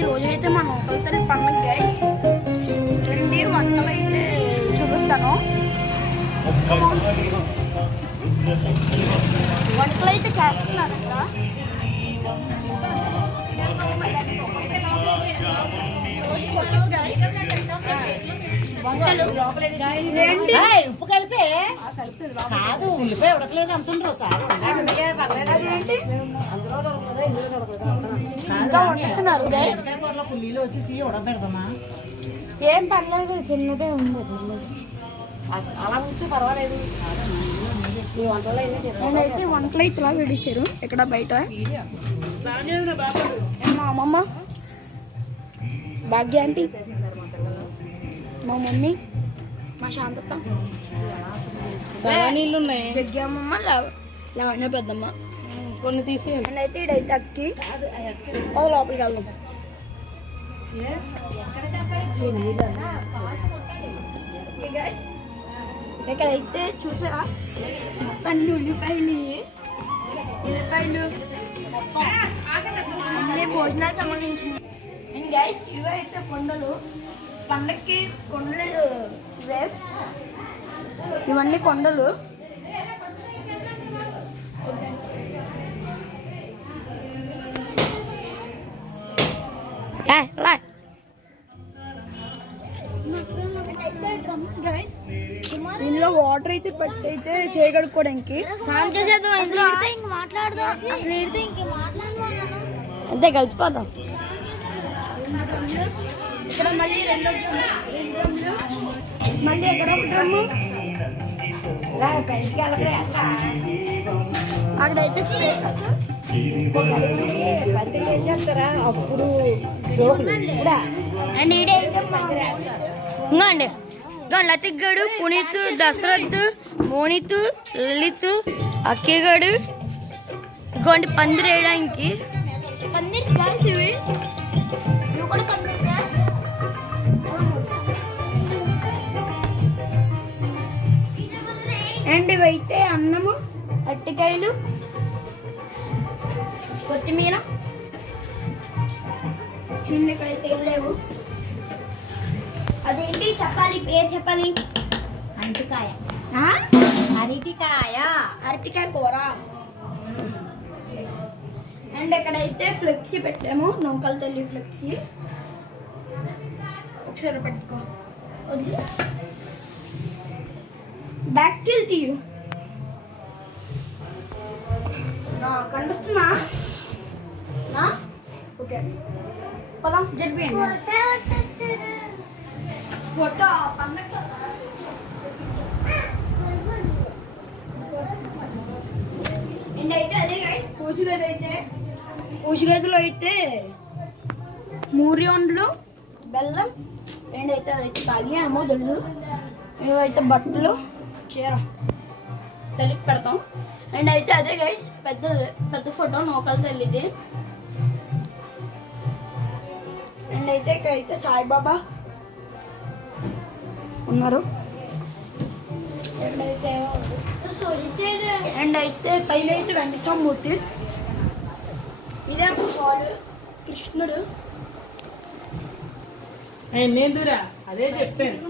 ఈ రోజు అయితే మన నూకలతల్లి పండుగ గైస్. రండి వంటలు అయితే చూపిస్తాను. వంటలు అయితే చేస్తున్నారు ఇక్కడ. ఉప్పు కలిపే కాదు ఉల్లిపాయ ఉడకలేదు అంటుండ్రు సార్ పుల్లీలు వచ్చేసి ఉడకబెడదామా ఏం పర్లేదు చిన్నదే ఉంది అలా ఉంచు పర్వాలేదు అయితే వంటలు అయితే ఇలా విడిచారు ఇక్కడ బయట. మా అమ్మమ్మ భాగ్య ఆంటీ, మా మమ్మీ, మా శాంతత్త, చాలా నీళ్ళు ఉన్నాయి. జగ్గామమ్మ, లావణ్య పెద్దమ్మ కొన్ని తీసి అయితే ఇడైతే అక్కి లోపలికి వెళ్దాం. ఇక్కడైతే చూసారా మొత్తం ఉల్లిపాయలు అన్ని భోజనాలు సంబంధించినవి. అండ్ గైస్ ఇవైతే కొండలు, పండక్కి కొండలు ఇవే, ఇవన్నీ కొండలు. ఇందులో వాటర్ అయితే పెట్టి అయితే చేయగడుకోవడానికి స్నానం చేసేద్దాం. అంతే కలిసిపోతాం. ఇక్కడ మళ్ళీ రెండో డ్రమ్లు, మళ్ళీ ఎక్కడ డ్రమ్ము అక్కడైతే అప్పుడు ఇంకోండి లతిక్ పునీత్, దశరథ్, మోనిత్, లలిత్, అక్కిగడు ఇంకోండి పందిరి వేయడానికి. అండ్ ఇవైతే అన్నము, అరటికాయలు, కొత్తిమీర. ఇక్కడైతే ఏం లేవు. అదేంటి చెప్పాలి, పేరు చెప్పాలి. అరటికాయ, అరటికాయ, అరటికాయ కూర. అండ్ ఇక్కడైతే ఫ్లెక్సీ పెట్టాము, నూకలతల్లి ఫ్లెక్సీ. ఒకసారి పెట్టుకో, బ్యాక్ కిల్ తీయు. కనిపిస్తున్నా? ఓకే పొలం జరిపోయింది. ఫోటో అండ్ అయితే అదే గైస్ పూజగదిలో అయితే మూర్యోండ్లు, బెల్లం. అండ్ అయితే అదైతే ఖాళీ ఏమో దొడ్లు. ఇవైతే బట్టలు, చీర తల్లికి పెడతాం. అండ్ అయితే అదే గైస్ పెద్ద ఫోటో నూకలతల్లిది. అండ్ అయితే ఇక్కడైతే సాయిబాబా ఉన్నారు. అండ్ అయితే పైన అయితే వెంకటేశ్వర మూర్తి. ఇదే హాల్, కృష్ణుడు. అదే చెప్పాను.